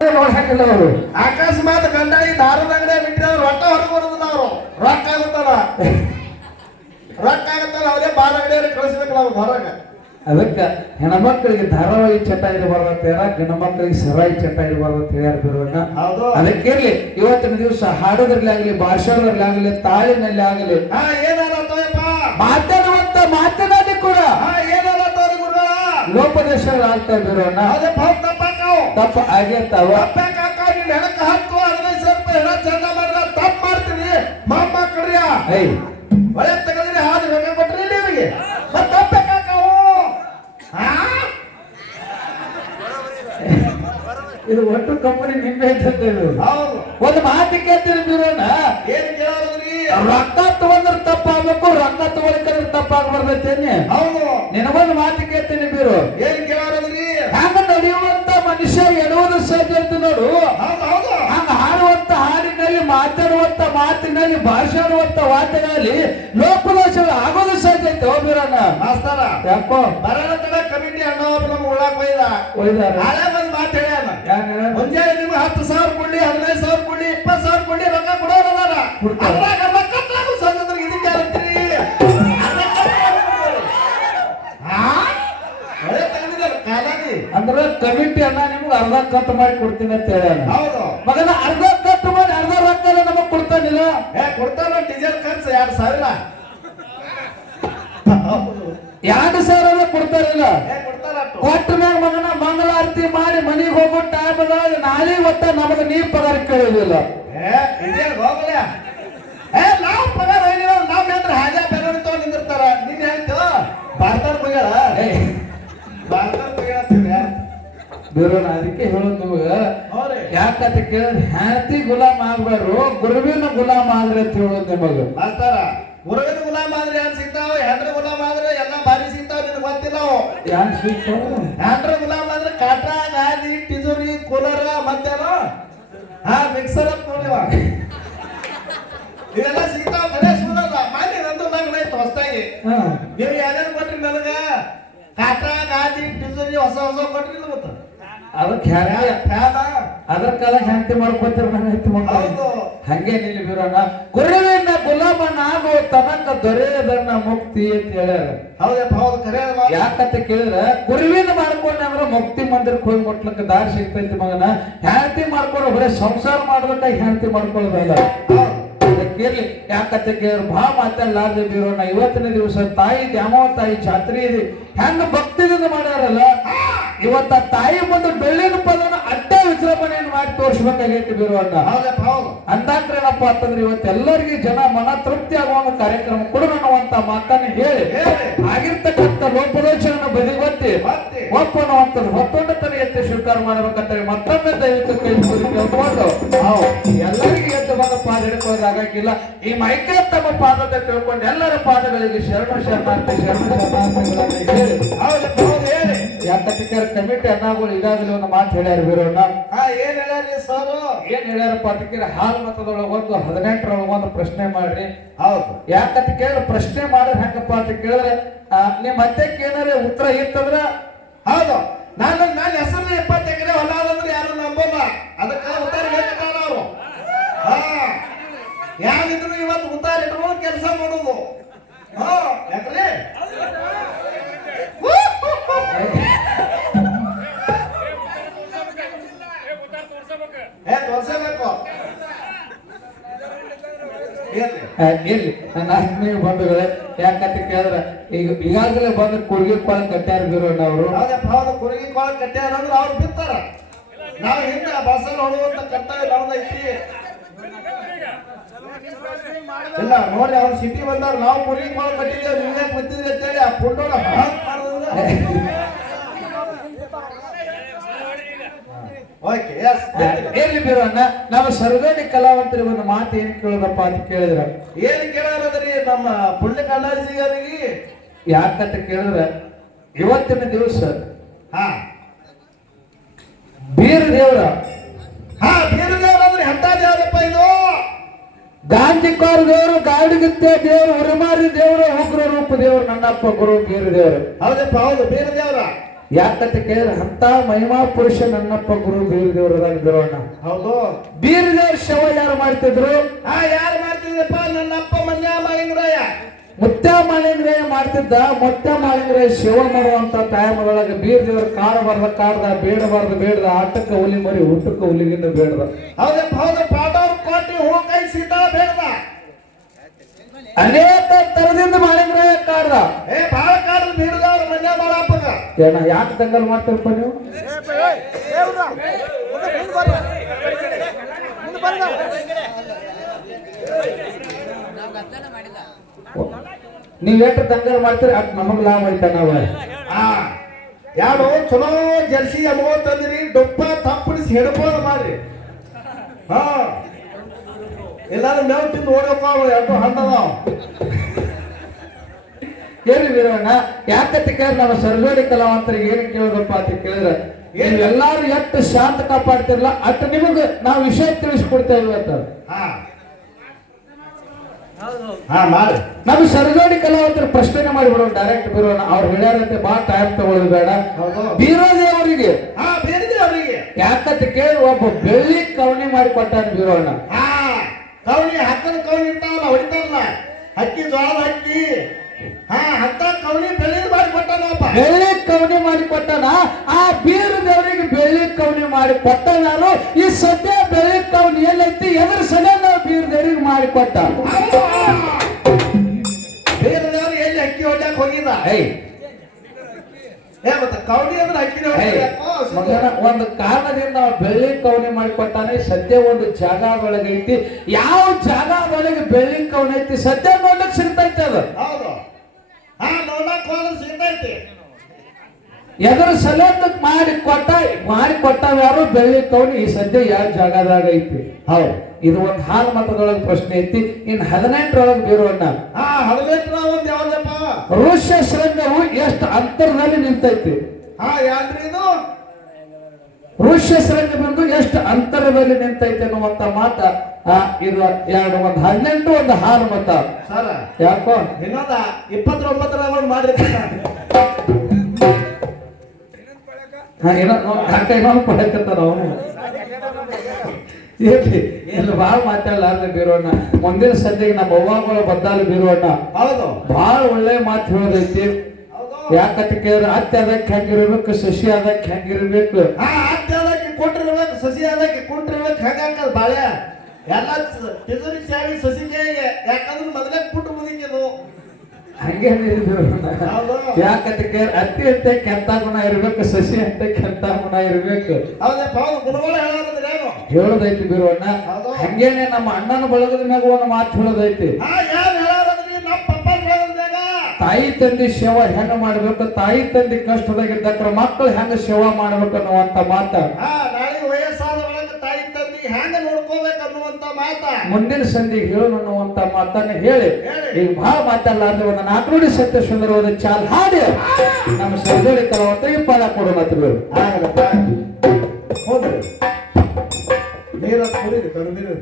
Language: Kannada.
ನೋಡಕ್ಕಿಲ್ಲ ಅವರು ಅಕಸ್ಮಾತ್ ಗಂಡ ಈ ದಾರದ ಅಂಗಡಿ ಬಿಟ್ಟರೆ ರೊಕ್ಕ ಹೊರಗೆ ನಾವು ಅವರು. ರೊಕ್ಕ ಆಗುತ್ತಲ್ಲ? ರೊಕ್ಕ ಆಗುತ್ತಲ್ಲ? ಅವರೇ ಬಾರ ಅಂಗಡಿಯವ್ರಿಗೆ ಕಳಿಸ್ಬೇಕಲ್ಲ ಅವ್ರು ಹೊರಗೆ. ಅದಕ್ಕೆ ಹೆಣ್ಮಕ್ಳಿಗೆ ಧಾರಾವಾಹಿ ಚಟ ಇರಬಾರ್ದು ಅಂತ ಹೇಳ ಗಂಡ್ಮಕ್ಳಿಗೆ ಸರಾಯಿ ಚಟ ಇರಬಾರ್ದು ಅಂತ ಹೇಳ್ಯಾರ ಬಿರುವಣ್ಣ ಅದಕ್ಕಿರ್ಲಿ ಇವತ್ತಿನ ದಿವಸ ಹಾಡೋದ್ರಲ್ಲಿ ಆಗಲಿ ಭಾಷಣದಲ್ಲಿ ಆಗಲಿ ತಾಳಿನಲ್ಲಿ ಆಗಲಿ. ಆ ಏನಾರ ತೋಯಪ್ಪ? ಮಾತನಾಡುವಂತ ಮಾತನಾಡಿ ಕೂಡ. ಲೋಪದೇಶಗಳಾಗ್ತಾ ಬಿರೋಣ ಅದೇ ತಪ್ಪ ಆಗಿರ್ತಾವ. ತಪ್ಪಾಕಾಕ ನಿನ್ನ ಹೆಣಕ ಹತ್ತು ಹದಿನೈದು ಸಾವಿರ ರೂಪಾಯಿ ಹೆಣ ಚಂದ ಮಾಡಿದ ತಪ್ಪು ಮಾಡ್ತೀನಿ. ಮಾಮ ಕಡ್ರಿಯ ಐ ಒಳ್ಳೆ ತಗದ್ರಿ ಹಾದು ಹೆಣ ಕೊಟ್ರಿ ನಿಮಗೆ ಮತ್ತೆ ತಪ್ಪಾಕಾವು ಹಾ ಇದು ಒಟ್ಟು ಕಂಪನಿ ನಿಂಬೆ ಅಂತ ಹೇಳು. ಒಂದು ಮಾತು ಕೇಳ್ತೀನಿ ಬಿರೋಣ. ಏನ್ ಕೇಳೋದ್ರಿ? ರಕ್ತ ತಗೊಂಡ್ರ ತಪ್ಪಾಗ್ಬೇಕು ರೊಕ್ಕ ತಗೊಳಕ್ರೆ ತಪ್ಪಾಗ್ಬಾರ್ದೇನೆ ಹೌದು. ನಿನಗೊಂದು ಮಾತು ಕೇಳ್ತೀನಿ ಬೀರು. ಏನ್ ಮಾತಿನಲ್ಲಿ ಭಾಷಾಡುವಂತ ವಾದ್ಯಗಳಲ್ಲಿ ಲೋಪದೋಷಗಳು ಆಗೋದು ಸಾಧ್ಯ ಐತೆ ಹೋಗಿರೋಣ ಮಾಸ್ತಾರ ಯಾಕೋ? ಬರೋಣ ತಡ ಕಮಿಟಿ ಅಣ್ಣ ಒಬ್ಬ ನಮ್ಮ ಉಳ್ಳಾಕ್ ಒಯ್ದ. ಒಯ್ದಾರ? ಹಳೆ ಬಂದ್ ಮಾತು ಹೇಳ್ಯಾನ. ಒಂದೇ ಮುಂಜಾನೆ ನಿಮ್ಗೆ ಹತ್ತು ಸಾವಿರ ಕೊಡ್ಲಿ ಹದಿನೈದು ಸಾವಿರ ಕೊಡ್ಲಿ ಇಪ್ಪತ್ತು ಸಾವಿರ ಕೊಡ್ಲಿ ರೊಕ್ಕ ಕೊಡೋರು ಅದಾರ. ಅದ್ರಾಗ ರೊಕ್ಕ ಕಟ್ಲಾಕು ಇದಕ್ಕೆ ಯಾರಂತೀರಿ ಅಂದ್ರ ಕಮಿಟಿ ಅಣ್ಣ ನಿಮ್ಗೆ ಅರ್ಧ ಕಟ್ ಮಾಡಿ ಕೊಡ್ತೀನಿ ಅಂತ ಹೇಳ್ಯಾನ. ಹೌದು. ಕೊಡ್ತಾರ ಡೀಸೆಲ್ ಖರ್ಚು ಎರಡು ಸಾವಿರ. ಎರಡು ಸಾವಿರ ಕೊಡ್ತಾರಿಲ್ಲ. ಕೊಟ್ಟ ಮ್ಯಾಗ ಮಗನ ಮಂಗಳಾರತಿ ಮಾಡಿ ಮನೆಗೆ ಹೋಗೋ ಟೈಮ್ ಅದಾಗ ನಾಳೆ ಒಟ್ಟ ನಮಗ ನೀ ಪಗಾರ ಕೇಳೋದಿಲ್ಲ. ನಾವು ಪಗಾರ ಏನಿಲ್ಲ ನಾವ್ ಏನ್ರ ಹಾಜಾ ಪಗಾರ ತಗೊಂಡ್ ನಿಂದಿರ್ತಾರ. ನಿನ್ ಹೇಳ್ತು ಭಾರತ ಪಗಾರ? ಭಾರತ ಪಗಾರ ಅದಕ್ಕೆ ಹೇಳೋದು ಯಾಕಂತ ಕೇಳಿದ್ರೆ ಹ್ಯಾತಿ ಗುಲಾಮ್ ಆಗ್ಬಾರ್ದು ಗುರುವಿನ ಗುಲಾಮ್ ಆದ್ರೆ ಅಂತ ಹೇಳೋದು ನಿಮಗೆ. ಮಾಸ್ತಾರ ಗುರುವಿನ ಗುಲಾಮ ಆದ್ರೆ ಯಾರು ಸಿಗ್ತಾವ? ಹೆಂಡ್ರ ಗುಲಾಮ ಆದ್ರೆ ಎಲ್ಲ ಭಾರಿ ಸಿಗ್ತಾವ ನಿನಗೆ ಗೊತ್ತಿಲ್ಲ ಯಾನ್ ಸಿಗ್ತಾವ? ಹೆಂಡ್ರ ಗುಲಾಮ ಆದ್ರೆ ಕಾಟ ಗಾದಿ ಟಿಜುರಿ ಕೂಲರ ಮತ್ತೇನೋ ಹಾ ಮಿಕ್ಸರ್ ಅಂತ ನೋಡಿವ ಇವೆಲ್ಲ ಸಿಗ್ತಾವ ಕಡೆ ಸುಳ್ಳದ ಮಾಡಿ ನಂದು ನಂಗೆ ಐತೆ ಹೊಸ್ದಾಗಿ. ನೀವು ಯಾರ್ಯಾರು ಕೊಟ್ರಿ ನನಗ? ಕಾಟ ಗಾದಿ ಟಿಜುರಿ ಹೊಸ ಹೊಸ ಕೊಟ್ರಿ ಗೊತ್ತ? ಅದಕ್ಕೆ ಹ್ಯಾತಿ? ಫ್ಯಾನ ಅದಕ್ಕೆಲ್ಲ ಹೆಂಡತಿ ಮಾಡ್ಕೊತಾರ ನನ್ನ ಹೆಂಡತಿ ಮಾಡ್ತಾರೆ ಹೌದು. ಹಂಗೆ ನಿಲ್ಲಿ ಬೀರೋಣ ಗುರುವಿನ ಗುಲಾಮನ ಆಗೋ ತನಕ ದೊರೆಯದನ್ನ ಮುಕ್ತಿ ಅಂತ ಹೇಳ್ಯಾರ. ಹೌದಪ್ಪ ಹೌದು? ಯಾಕಂತ ಕೇಳಿದ್ರ ಗುರುವಿನ ಮಾಡ್ಕೊಂಡ ಅಂದ್ರ ಮುಕ್ತಿ ಮಂದಿರಕ್ಕೆ ಹೋಗಿ ಮುಟ್ಲಕ್ಕ ದಾರಿ ಸಿಗ್ತೈತಿ ಮಗನ. ಹೆಂಡತಿ ಮಾಡ್ಕೊಂಡು ಬರೀ ಸಂಸಾರ ಮಾಡ್ಬೇಕಾಗಿ ಹೆಂಡತಿ ಮಾಡ್ಕೊಳ್ಳೋದಲ್ಲ ಹೌದು. ಯಾಕತ್ತೆ ಕೇಳಿದ್ರು ಬಾ ಮಾತಾಡ್ಲಾರ್ದೆ ಬೀರೋಣ ಇವತ್ತಿನ ದಿವಸ ತಾಯಿ ದ್ಯಾಮವ ತಾಯಿ ಜಾತ್ರೆ ಇದೆ. ಹೆಂಗ ಭಕ್ತಿದಿಂದ ಮಾಡ್ಯಾರಲ್ಲ? ಇವತ್ತ ತಾಯಿ ಬಂದು ಬೆಳ್ಳಿನ ಪದನ శ్లోకం ಮಾಡಿ ತೋರಿಸ್ಬೇಕಾಗೈತಿ ಬೀರೋಣ ಹೌದಪ್ಪ ಹೌದು ಅಂದಾಕ್ರೇನಪ್ಪ ಅಂತಂದ್ರೆ ಇವತ್ತೆಲ್ಲರಿಗೆ ಜನ ಮನ ತೃಪ್ತಿ ಆಗುವ ಕಾರ್ಯಕ್ರಮ ಕೊಡು ಅನ್ನುವಂತ ಮಾತನ್ನ ಹೇಳಿ. ಆಗಿರ್ತಕ್ಕಂಥ ಲೋಪದೋಷವನ್ನು ಬದಿಗೊತ್ತಿ ಮತ್ತೆ ಒಪ್ಪನ್ನುವಂಥದ್ದು ಹೊತ್ತೊಂಡತನ ಎತ್ತಿ ಸ್ವೀಕಾರ ಮಾಡ್ಬೇಕಂತ ಮತ್ತೊಮ್ಮೆ ದಯವಿಟ್ಟು ಕೈ ಕೇಳ್ಕೊಂಡು ಎಲ್ಲರಿಗೂ ಎದ್ದು ಬಂದ ಪಾದ ಹಿಡ್ಕೊಳ್ಳೋದಾಗಿಲ್ಲ ಈ ಮೈಕೆ ತಮ್ಮ ಪಾದದ ತಿಳ್ಕೊಂಡು ಎಲ್ಲರ ಪಾದಗಳಿಗೆ ಶರಣ ಶರಣಾರ್ಥಿ ಶರಣ ಶರಣಾರ್ಥಿಗಳನ್ನು ಹೇಳಿ. ಹೌದಪ್ಪ ಹೌದು ಹೇಳಿ. ಯಾಕಂತ ಕಮಿಟಿ ಅಣ್ಣಗಳು ಈಗಾಗಲೇ ಒಂದು ಮಾತು ಹೇಳ್ಯಾರ ಬೀರೋಣ ಹಾ ಏನ್ ಹೇಳ್ಯಾರಿ ಸರ್? ಏನ್ ಹೇಳ್ಯಾರಪ್ಪ ಅದಕ್ಕೆ ಹಾಲ್ ಮತದೊಳಗ ಒಂದು ಹದಿನೆಂಟರೊಳಗ ಒಂದು ಪ್ರಶ್ನೆ ಮಾಡ್ರಿ. ಹೌದು. ಯಾಕಂತ ಕೇಳಿದ್ರೆ ಪ್ರಶ್ನೆ ಮಾಡಿದ್ರೆ ಹೆಂಗಪ್ಪ ಅಂತ ಕೇಳಿದ್ರೆ ನಿಮ್ಮ ಅತ್ತೆಗೆ ಏನಾರ ಉತ್ತರ ಇತ್ತಂದ್ರ ಹೌದು. ನಾನು ನನ್ನ ಹೆಸರು ಎಪ್ಪತ್ತು ಎಕರೆ ಹೊಲ ಅದಂದ್ರೆ ಯಾರು ನಂಬಲ್ಲ. ಅದಕ್ಕೆ ಉತ್ತಾರ ಬೇಕಲ್ಲ ಅವರು ಹಾ ಯಾರಿದ್ರು ಇವತ್ತು ಉತ್ತಾರ ಇಟ್ಕೊಂಡು ಕೆಲಸ ಮಾಡೋದು ಹಾ ಯಾಕ್ರಿ ಏ ತೋರ್ಸಬೇಕು ಇರ್ಲಿ. ನನ್ನ ಆತ್ಮೀಯ ಬಂಧುಗಳೇ ಯಾಕಂತ ಕೇಳಿದ್ರೆ ಈಗ ಈಗಾಗಲೇ ಬಂದು ಕುರುಗಿ ಕೊಳ ಕಟ್ಟ್ಯಾರ ಬೀರೋಣ ಅವರು. ಹೌದಪ್ಪ ಹೌದು ಕುರುಗಿ ಕೊಳ ಕಟ್ಟ್ಯಾರ ಅಂದ್ರೆ ಅವ್ರು ಬಿತ್ತಾರ. ನಾವು ಹಿಂದೆ ಬಸಲ್ ಹೊಡುವಂತ ಕರ್ತವ್ಯ ನಮ್ದೈತಿ ಇಲ್ಲ ನೋಡಿ ಅವ್ರು ಸಿಟಿ ಬಂದವ್ರು ನಾವು ಕುರುಗಿ ಕೊಳ ಕಟ್ಟಿದ್ದೇವೆ ನೀವು ಅಂತ ಅಂತೇಳಿ ಆ ಪುಂಡೋಳ ಓಕೆ ಎಸ್ ಇರ್ಲಿ ಬೀರೋಣ ನಾವು ಸರ್ವೇಣಿ ಕಲಾವಂತರಿ ಒಂದು ಮಾತು ಏನ್ ಕೇಳೋದಪ್ಪ ಅಂತ ಕೇಳಿದ್ರ. ಏನ್ ಕೇಳಾರದ್ರಿ ನಮ್ಮ ಪುಣ್ಯ ಕಂಡಾಜಿಗಾರಿಗೆ ಯಾಕಂತ ಕೇಳಿದ್ರ ಇವತ್ತಿನ ದಿವಸ ಹಾ. ಬೀರ ದೇವ್ರ. ಹಾ ಬೀರು ದೇವ್ರ ಅಂದ್ರೆ ಹೆಂತ ದೇವ್ರಪ್ಪ ಇದು? ಗಾಂಧಿಕೋರ ದೇವರು ಗಾಡಿಗಿತ್ತೆ ದೇವರು ಉರುಮಾರಿ ದೇವರು ಉಗ್ರ ರೂಪ ದೇವರು ನನ್ನಪ್ಪ ಗುರು ಬೀರ ದೇವರು. ಹೌದಪ್ಪ ಹೌದು ಬೀರು ದೇವ್ರ. ಯಾಕಂತ ಕೇಳಿದ್ರೆ ಅಂತ ಮಹಿಮಾ ಪುರುಷ ನನ್ನಪ್ಪ ಗುರು ಬೀರ್ ದೇವರದಾಗ ಬಿರೋಣ. ಹೌದು. ಬೀರ್ ದೇವ್ರ ಶವ ಯಾರು ಮಾಡ್ತಿದ್ರು? ಆ ಯಾರು ಮಾಡ್ತಿದ್ರಪ್ಪ? ನನ್ನಪ್ಪ ಮನ್ಯಾ ಮಾಲಿಂಗರಾಯ ಮುತ್ಯ ಮಾಲಿಂಗ್ರೇ ಮಾಡ್ತಿದ್ದ ಮೊಟ್ಟ ಮಾಲಿಂಗ್ರಯ ಶಿವ ಮಾಡುವಂತ ಟೈಮ್ದೊಳಗೆ ಬೀರ್ ದೇವ್ರ ಕಾಡ ಬರ್ದ ಕಾಡ್ದ ಬೇಡಬಾರ್ದು ಬೇಡದ ಆಟಕ್ಕೆ ಹುಲಿ ಮರಿ ಊಟಕ್ಕೆ ಹುಲಿಗಿನ್ನು ಬೇಡದ. ಹೌದಪ್ಪ ಹೌದು. ಪಾಟವ್ರ ಕೋಟಿ ಹೂ ಕೈ ಸೀತಾ ಬೇಡದ. ಅನೇಕ ತರದಿಂದ ಮಾಲಿಂಗ್ರಯ ಕಾಡ್ದ. ಏನ ಯಾಕೆ ದಂಗಲ್ ಮಾಡ್ತಿರಪ್ಪ ನೀವು? ನೀವ್ ಎಷ್ಟು ದಂಗಲ್ ಮಾಡ್ತೀರಿ? ಅದ್ ನಮಗ್ ಲಾಭ ಐತ ನಾವ? ಯಾರು ಚಲೋ ಜರ್ಸಿ ಎಮ್ಗೋ ತಂದಿರಿ, ಡೊಪ್ಪ ತಪ್ಪಡಿಸಿ ಹಿಡ್ಬೋದು ಮಾಡ್ರಿ. ಹಾ. ಎಲ್ಲಾರು ಮೇವ್ ತಿಂದು ಓಡಪ್ಪ ಎರಡು ಹಣ್ಣದಾವ ಏನು ವೀರಣ್ಣ ಯಾಕಂತ ಕೇಳಿ ನಾವು ಸರ್ಗೋಡಿ ಕಲಾವಂತರಿಗೆ ಏನು ಕೇಳೋದಪ್ಪ ಅಂತ ಕೇಳಿದ್ರೆ ಎಲ್ಲಾರು ಎಷ್ಟು ಶಾಂತ ಕಾಪಾಡ್ತಿರಲ್ಲ ಅಟ್ ನಿಮಗೆ ನಾವು ವಿಷಯ ತಿಳಿಸ್ಕೊಡ್ತೇವೆ ಅಂತ ಹಾ. ಹಾ ಮಾಡಿ. ನಮ್ಮ ಸರ್ಗೋಡಿ ಕಲಾವಂತರ ಪ್ರಶ್ನೆ ಮಾಡಿಬಿಡೋಣ ಡೈರೆಕ್ಟ್ ಬೀರೋಣ. ಅವ್ರು ಹೇಳ್ಯಾರಂತೆ ಬಾ ಟೈಮ್ ತಗೊಳ್ಳೋದು ಬೇಡ ಬೀರೋದೇ ಅವರಿಗೆ. ಯಾಕಂತ ಕೇಳಿ ಒಬ್ಬ ಬೆಳ್ಳಿ ಕವಣಿ ಮಾಡಿ ಕೊಟ್ಟಾನ ಬಿರೋಣ ಹಾ ಕವಣಿ ಹಕ್ಕದ ಕವಣಿ ಇರ್ತಾವಲ್ಲ ಹೊಡಿತಾರಲ್ಲ ಹಕ್ಕಿ ಜೋಳದ ಹಕ್ಕಿ. ಹಾ ಹತ್ತ ಕವಣಿ ಬೆಳೆದು ಮಾಡಿ ಕೊಟ್ಟಾನಪ್ಪ. ಬೆಳ್ಳಿ ಕವಣಿ ಮಾಡಿ ಕೊಟ್ಟನ? ಆ ಬೀರ ದೇವರಿಗೆ ಬೆಳ್ಳಿ ಕವಣಿ ಮಾಡಿ ಕೊಟ್ಟ ನಾನು ಈ ಸದ್ಯ ಬೆಳ್ಳಿ ಕವಣಿ ಏನೈತಿ ಎದ್ರ ಸಲ ನಾವು ಬೀರ ದೇವರಿಗೆ ಮಾಡಿ ಕೊಟ್ಟ. ಬೇರೆದವ್ರು ಎಲ್ಲಿ ಅಕ್ಕಿ ಹೊಡ್ಯಾಕ ಹೋಗಿದ ಏ ಮತ್ತೆ ಅಂದ್ರೆ ಒಂದು ಕಾರಣದಿಂದ ಅವ ಬೆಳ್ಳಿ ಕವಣಿ ಮಾಡಿ ಕೊಟ್ಟಾನೆ ಸದ್ಯ ಒಂದು ಜಾಗ ಒಳಗೈತಿ ಯಾವ ಜಾಗ ಒಳಗೆ ಬೆಳ್ಳಿ ಕವನಿ ಐತಿ ಸದ್ಯ ನೋಡ್ಲಿಕ್ಕೆ ಸಿಗ್ತೈತೆ ಅದು. ಹೌದು. ಹಾ ನೋಡಕ್ ಹೋದ್ರೆ ಸಿಗ್ತೈತಿ. ಎದ್ರ ಸಲಂದ ಮಾಡಿ ಕೊಟ್ಟ ಮಾಡಿ ಕೊಟ್ಟಾವ ಯಾರು? ಬೆಳ್ಳಿ ಕವಣಿ ಈ ಸದ್ಯ ಯಾವ ಜಾಗದಾಗ ಐತಿ. ಹೌದು. ಇದು ಒಂದು ಹಾಲ್ ಮತದೊಳಗೆ ಪ್ರಶ್ನೆ ಐತಿ. ಇನ್ ಹದಿನೆಂಟರೊಳಗೆ ಬೀರೋಣ ಹಾ ಹದಿನೆಂಟರ ಒಂದು ಯಾವ್ದಪ್ಪ ಋಷ್ಯ ಶೃಂಗವು ಎಷ್ಟು ಅಂತರದಲ್ಲಿ ನಿಂತೈತಿ ಹಾ ಯಾವ್ದ್ರಿ ಇದು ಋಷ್ಯ ಶೃಂಗ ಬಂದು ಎಷ್ಟು ಅಂತರದಲ್ಲಿ ನಿಂತೈತಿ ಅನ್ನುವಂತ ಮಾತ ಆ, ಇದು ಎರಡು ಒಂದು ಹದಿನೆಂಟು ಒಂದು ಹಾರು ಮತ ಸರ ಯಾಕೋ ಇನ್ನೊಂದ ಇಪ್ಪತ್ತೊಂಬತ್ತರ ಒಂದು ಮಾಡಿ ಇನ್ನೊಂದು ಪಡಕತ್ತಾನ ಅವನು ಇರ್ಲಿ ಇಲ್ಲಿ ಭಾಳ ಮಾತಾಡಲಾರ್ದೆ ಬೀರೋಣ ಮುಂದಿನ ಸದ್ಯಕ್ಕೆ ನಮ್ಮ ಅವ್ವಾಗಳು ಬದ್ದಾಲು ಬೀರೋಣ ಹೌದು. ಭಾಳ ಒಳ್ಳೆ ಮಾತು ಹೇಳೋದೈತಿ. ಯಾಕಂತ ಕೇಳಿದ್ರೆ ಅತ್ತೆ ಅದಕ್ಕೆ ಹೆಂಗಿರ್ಬೇಕು ಸಸಿ ಅದಕ್ಕೆ ಹೆಂಗಿರ್ಬೇಕು? ಆ ಅತ್ತೆ ಅದಕ್ಕೆ ಕೊಟ್ಟಿರ್ಬೇಕು ಸಸಿ ಅದಕ್ಕೆ ಕೊಟ್ಟಿರ್ಬೇಕು ಹೆಂಗಾಕದ್ ಬಾಳೆ. ಎಲ್ಲ ತಿಜುರಿ ಚಾವಿ ಸಸಿ ಕೈಗೆ ಯಾಕಂದ್ರೆ ಮೊದಲೇ ಪುಟ್ಟು ಮುಗಿದು ಹಂಗೆ ಯಾಕಂತ ಕೇಳಿ ಅತ್ತೆ ಅಂತ ಕೆಂತ ಗುಣ ಇರ್ಬೇಕು ಸಸಿ ಅಂತ ಕೆಂತ ಗುಣ ಇರ್ಬೇಕು. ಹೌದಪ್ಪ ಹೌದು. ಗುಣಗಳು ಹೇಳೋದ್ರೆ ಏನು ಹೇಳೋದೈತಿ ಹೌದು. ಹಂಗೇನೆ ನಮ್ಮ ಅಣ್ಣನ ಬಳಗದ ಮ್ಯಾಗ ಒಂದು ಮಾತು ಹೇಳೋದೈತಿ. ತಾಯಿ ತಂದೆ ಸೇವಾ ಹೆಂಗ ಮಾಡ್ಬೇಕು? ತಾಯಿ ತಂದೆ ಕಷ್ಟದಾಗಿದ್ದಕ್ರ ಮಕ್ಕಳು ಹೆಂಗ ಸೇವಾ ಮಾಡ್ಬೇಕು ಅನ್ನುವಂತ ಮಾತ. ಮುಂದಿನ ಸಂಧಿಗೆ ಹೇಳು ಅನ್ನುವಂತ ಮಾತನ್ನ ಹೇಳಿ. ಈಗ ಬಹಳ ಮಾತಾಡಲಾರ್ದೆ ಒಂದು ನಾಲ್ಕು ನುಡಿ ಸತ್ಯ ಸುಂದರವಾದ ಚಾಲ್ ಹಾಡಿ. ನಮ್ಮ ಸರ್ಜೋಡಿ ಕಲಾವಂತರಿಗೆ ಪಾಲ ಕೊಡೋಣ ಅಂತ ಹೇಳು. ಆಗಲಪ್ಪ ಹೋದ್ರಿ ನೀರ ಕುಡಿರಿ ಕರೆದಿರಿ